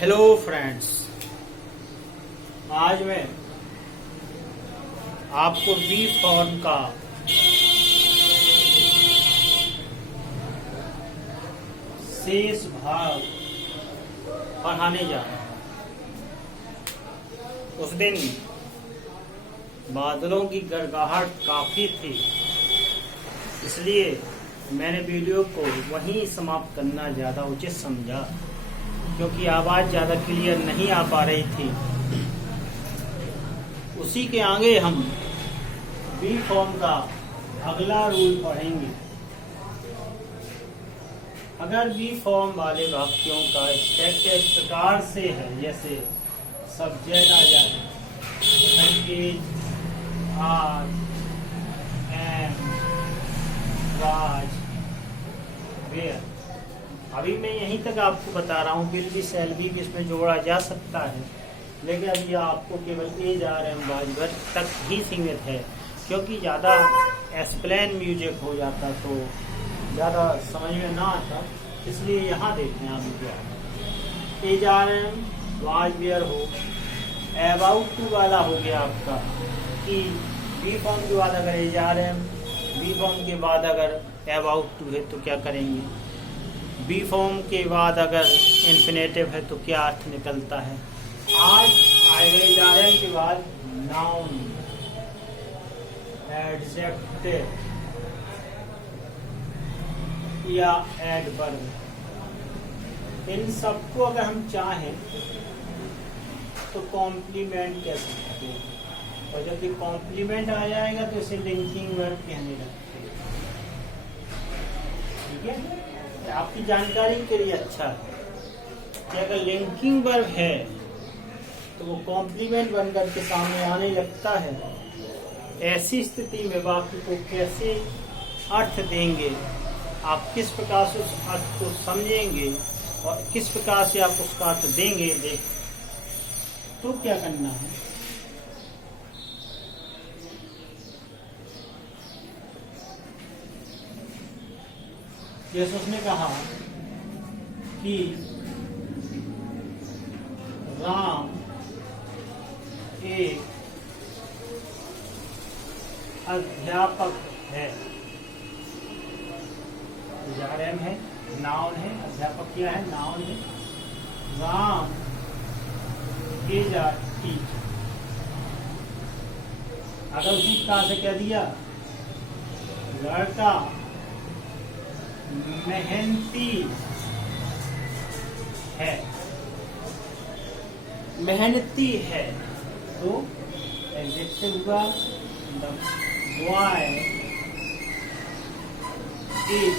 Hello friends, आज मैं आपको बी फॉर्म का शेष भाग पढ़ाने जा रहा हूँ। उस दिन बादलों की गड़गड़ाहट काफी थी, इसलिए मैंने वीडियो को वहीं समाप्त करना ज्यादा उचित समझा, क्योंकि आवाज ज्यादा क्लियर नहीं आ पा रही थी। उसी के आगे हम बी फॉर्म का अगला रूल पढ़ेंगे। अगर बी फॉर्म वाले वाक्यों का स्ट्रक्चर इस प्रकार से है, जैसे सब्जेक्ट आ जाए, आज, एम, राज, वेयर। अभी मैं यहीं तक आपको बता रहा हूँ, विल बी, शैल बी भी इसमें जोड़ा जा सकता है, लेकिन अभी आपको केवल एज, आर, एम, वाज, वर तक ही सीमित है, क्योंकि ज़्यादा एक्सप्लेन म्यूजिक हो जाता तो ज़्यादा समझ में ना आता। इसलिए यहाँ देखते हैं अभी क्या is, are, am, was, were हो। अबाउट टू वाला हो गया आपका कि बी फॉर्म के बाद अगर is, are, am, be form के बाद अगर अबाउट टू है तो क्या करेंगे, बी फॉर्म के बाद अगर इन्फिनेटिव है तो क्या अर्थ निकलता है। आज आएगा एज, आर, एम के बाद नाउन, एडजेक्टिव या एडवर्ब। इन सबको अगर हम चाहें तो कॉम्प्लीमेंट कह सकते हैं, और जब ये कॉम्प्लीमेंट आ जाएगा तो इसे लिंकिंग वर्ब कहने लगते हैं। ठीक है, आपकी जानकारी के लिए अच्छा है कि अगर लिंकिंग वर्ब है तो वो कॉम्प्लीमेंट बनकर के सामने आने लगता है। ऐसी स्थिति में वाक्य को कैसे अर्थ देंगे, आप किस प्रकार से उस अर्थ को समझेंगे और किस प्रकार से आप उसका अर्थ देंगे, तो क्या करना है। जैसे उसने कहा कि राम एक अध्यापक है, एम है, नाउन है, अध्यापक क्या है, नाउन है। Ram is a teacher. अगर उसी तरह से कह दिया लड़का मेहनती है, मेहनती है, तो एडजेक्टिव हुआ the boy is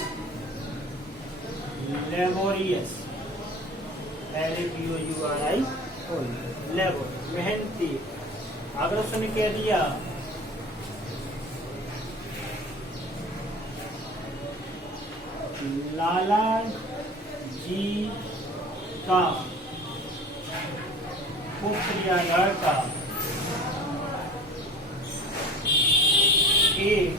laborious, LABOURI, labour, मेहनती। अगर उसने कह दिया लाला जी का पुत्र या लड़का एक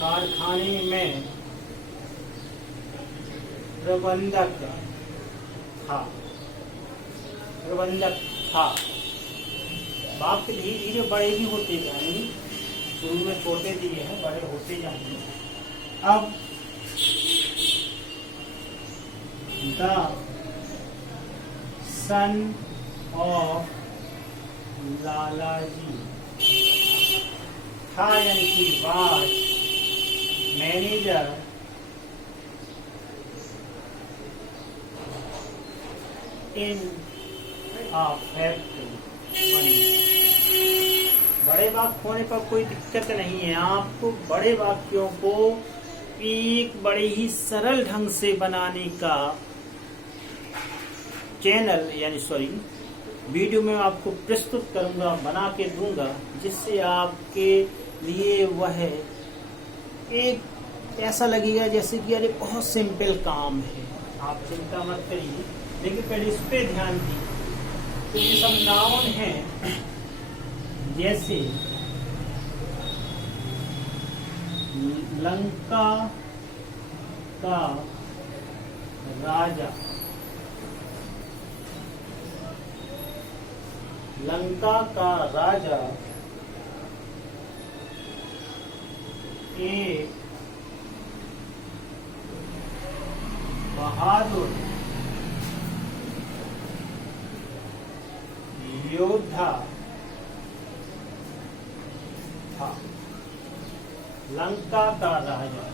कारखाने में प्रबंधक था। वाक्य धीरे धीरे बड़े भी होते जाएंगे, शुरू में छोटे दिए हैं, बड़े होते जाएंगे। अब द सन ऑफ लालाजी था, यानी कि was manager in a factory. बड़े वाक्य होने पर कोई दिक्कत नहीं है, आपको बड़े वाक्यों को एक बड़े ही सरल ढंग से बनाने का चैनल वीडियो में आपको प्रस्तुत करूंगा, बना के दूंगा, जिससे आपके लिए वह एक ऐसा लगेगा जैसे कि अरे बहुत सिंपल काम है। आप चिंता मत करिए, लेकिन पहले इस पे ध्यान दीजिए। तो ये सब नाउन हैं, जैसे लंका का राजा, लंका का राजा एक बहादुर योद्धा था। लंका का राजा,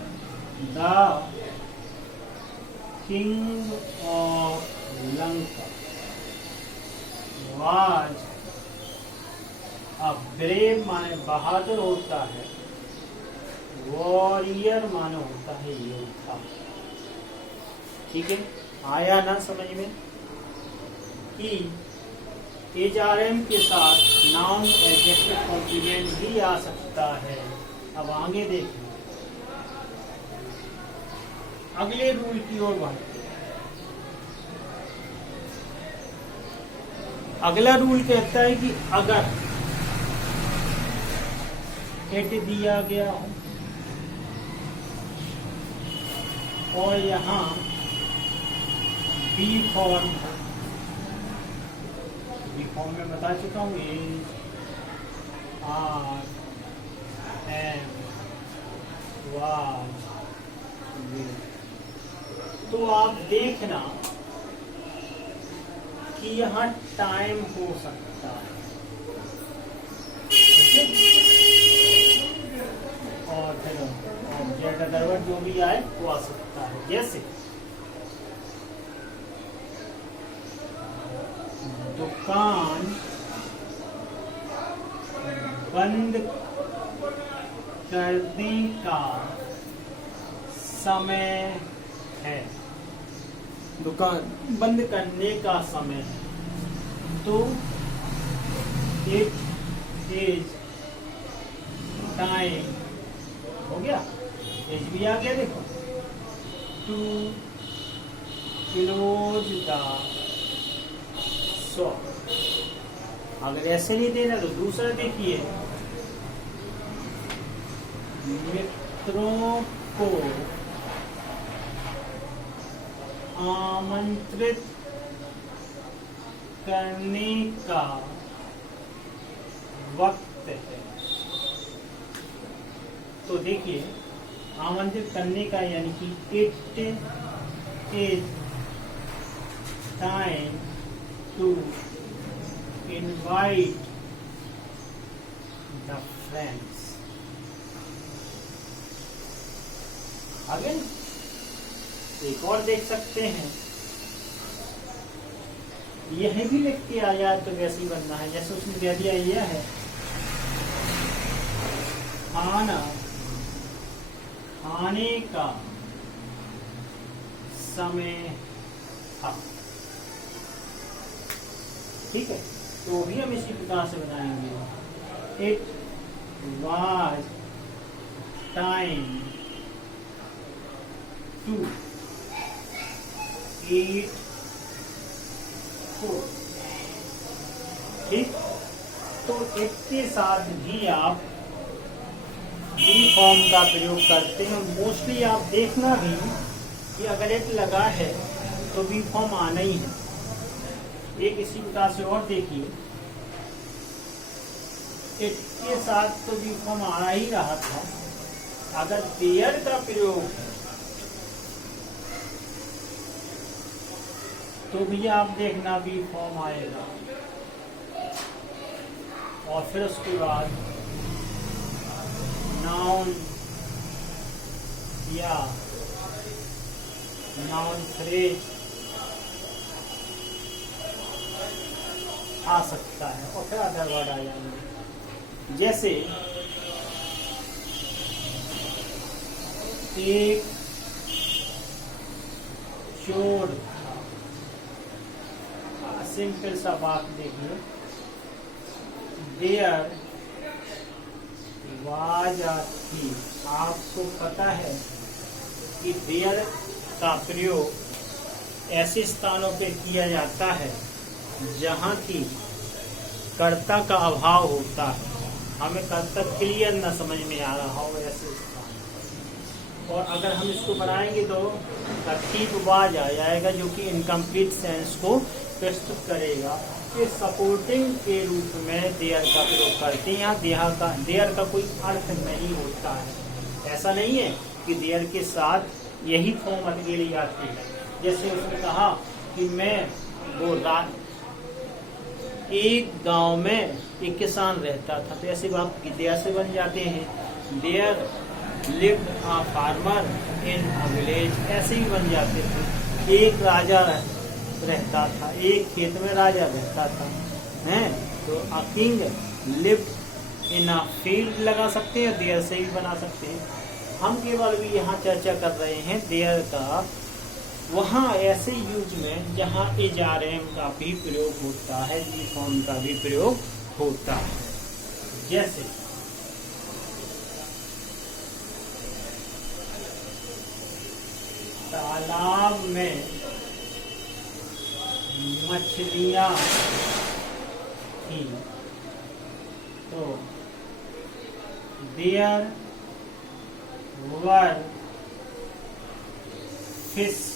the king of Lanka was a brave माने बहादुर होता है, वॉरियर माने होता है योद्धा। ठीक है, आया ना समझ में कि HRM के साथ नाउन एडजेक्टिव कॉम्प्लीमेंट भी आ सकता है। अब आगे देखिए, अगले रूल की ओर बढ़ते हैं। अगला रूल कहता है कि अगर एट दिया गया हो और यहाँ बी फॉर्म, बी फॉर्म में बता चुका हूँ, आर एम वाज, तो आप देखना कि यहाँ टाइम हो सकता है, ठीक है? और फिर ऑब्जेक्ट अदरवर्ड जो भी आए वो आ सकता है। जैसे दुकान बंद करने का समय है, दुकान बंद करने का समय है, तो इट इज टाइम हो गया, एज भी आ गया। देखो, टू क्लोज द शॉप। अगर ऐसे नहीं देना तो दूसरा देखिए, मित्रों को आमंत्रित करने का वक्त है। तो देखिए, आमंत्रित करने का यानी कि it is time to invite the friends. आगे एक और देख सकते हैं, यह भी लिख के आया तो वैसे ही बनना है जैसे उसने कह दिया। यह है खाना खाने का समय था, ठीक है? तो भी हम इसी प्रकार से बनाएंगे, it was time to eat food. ठीक, तो इट के साथ भी आप बी फॉर्म का प्रयोग करते हैं। मोस्टली आप देखना भी कि अगर इट लगा है तो बी फॉर्म आना ही है। एक इसी प्रकार से और देखिए, इट के साथ तो बी फॉर्म आ ही रहा था, अगर देयर का प्रयोग है तो भी आप देखना बी फॉर्म आएगा। और फिर उसके बाद नाउन या नाउन फ्रेज आ सकता है और फिर अदर वर्ड आ जाएंगे। जैसे एक चोर, सिंपल सा बात देखिए, देयर वाज अ थीफ। आपको पता है कि देयर का प्रयोग ऐसे स्थानों पे किया जाता है जहाँ की कर्ता का अभाव होता है। हमें कर्ता क्लियर न समझ में आ रहा हो ऐसे स्थान। और अगर हम इसको बनाएंगे तो तरकीब वाज आ जाएगा, जो कि इनकम्प्लीट सेंस को प्रस्तुत करेगा। ये सपोर्टिंग के रूप में देयर का प्रयोग करते हैं। यहाँ देयर का कोई अर्थ नहीं होता है। ऐसा नहीं है कि देयर के साथ यही फॉर्म अकेली आती है। जैसे उसने कहा कि मैं वो एक गांव में एक किसान रहता था, तो ऐसे बात देयर से बन जाते हैं। There lived a farmer in a village, ऐसे ही बन जाते थे। एक राजा रहता था, एक खेत में राजा रहता था, हैं? तो a king lived in a field लगा सकते हैं, देयर से भी बना सकते हैं। हम केवल भी यहाँ चर्चा कर रहे हैं देयर का वहाँ ऐसे यूज में जहाँ एजारेम का भी प्रयोग होता है, बी फॉर्म का भी प्रयोग होता है। जैसे तालाब में मछलियां थी, तो देयर वर फिश,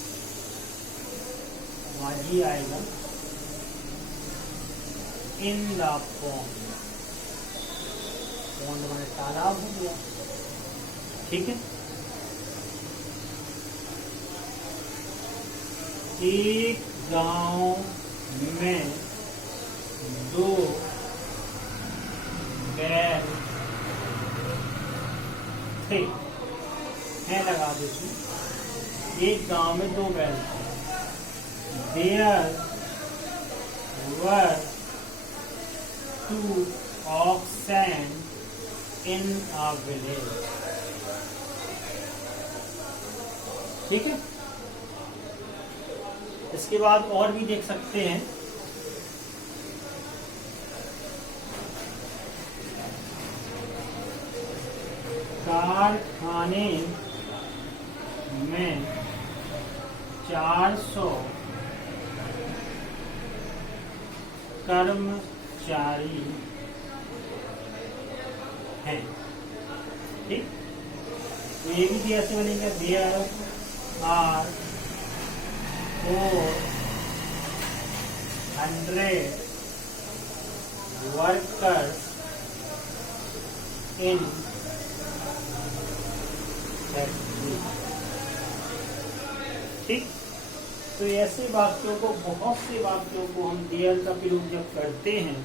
ही आएगा इन द पॉन्ड। पॉन्ड हमारे तालाब हो गया, ठीक है। एक गांव में 2 बैल थे, है लगा दीजिए। एक गांव में 2 बैल थे। There were 2 oxen in a village, ठीक है। इसके बाद और भी देख सकते हैं। कारखाने में 400 कर्मचारी हैं, ठीक। तो ये भी दिया से बनेगा there are 400 workers in factory, ठीक। तो ऐसे वाक्यों को, बहुत से वाक्यों को हम देयर का प्रयोग जब करते हैं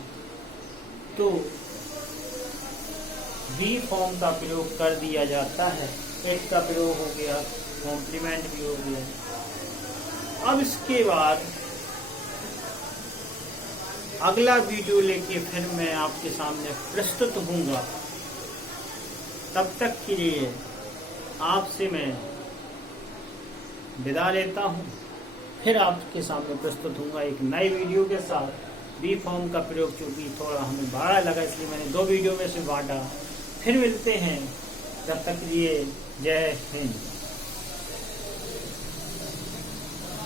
तो बी फॉर्म का प्रयोग कर दिया जाता है। एट का प्रयोग हो गया, कॉम्प्लीमेंट भी हो गया। अब इसके बाद अगला वीडियो लेके फिर मैं आपके सामने प्रस्तुत होऊंगा। तब तक के लिए आपसे मैं विदा लेता हूँ। फिर आपके सामने प्रस्तुत होऊंगा एक नए वीडियो के साथ। बी फॉर्म का प्रयोग चूंकि थोड़ा हमें बड़ा लगा, इसलिए मैंने 2 वीडियो में से बांटा। फिर मिलते हैं, तब तक लिए जय हिंद।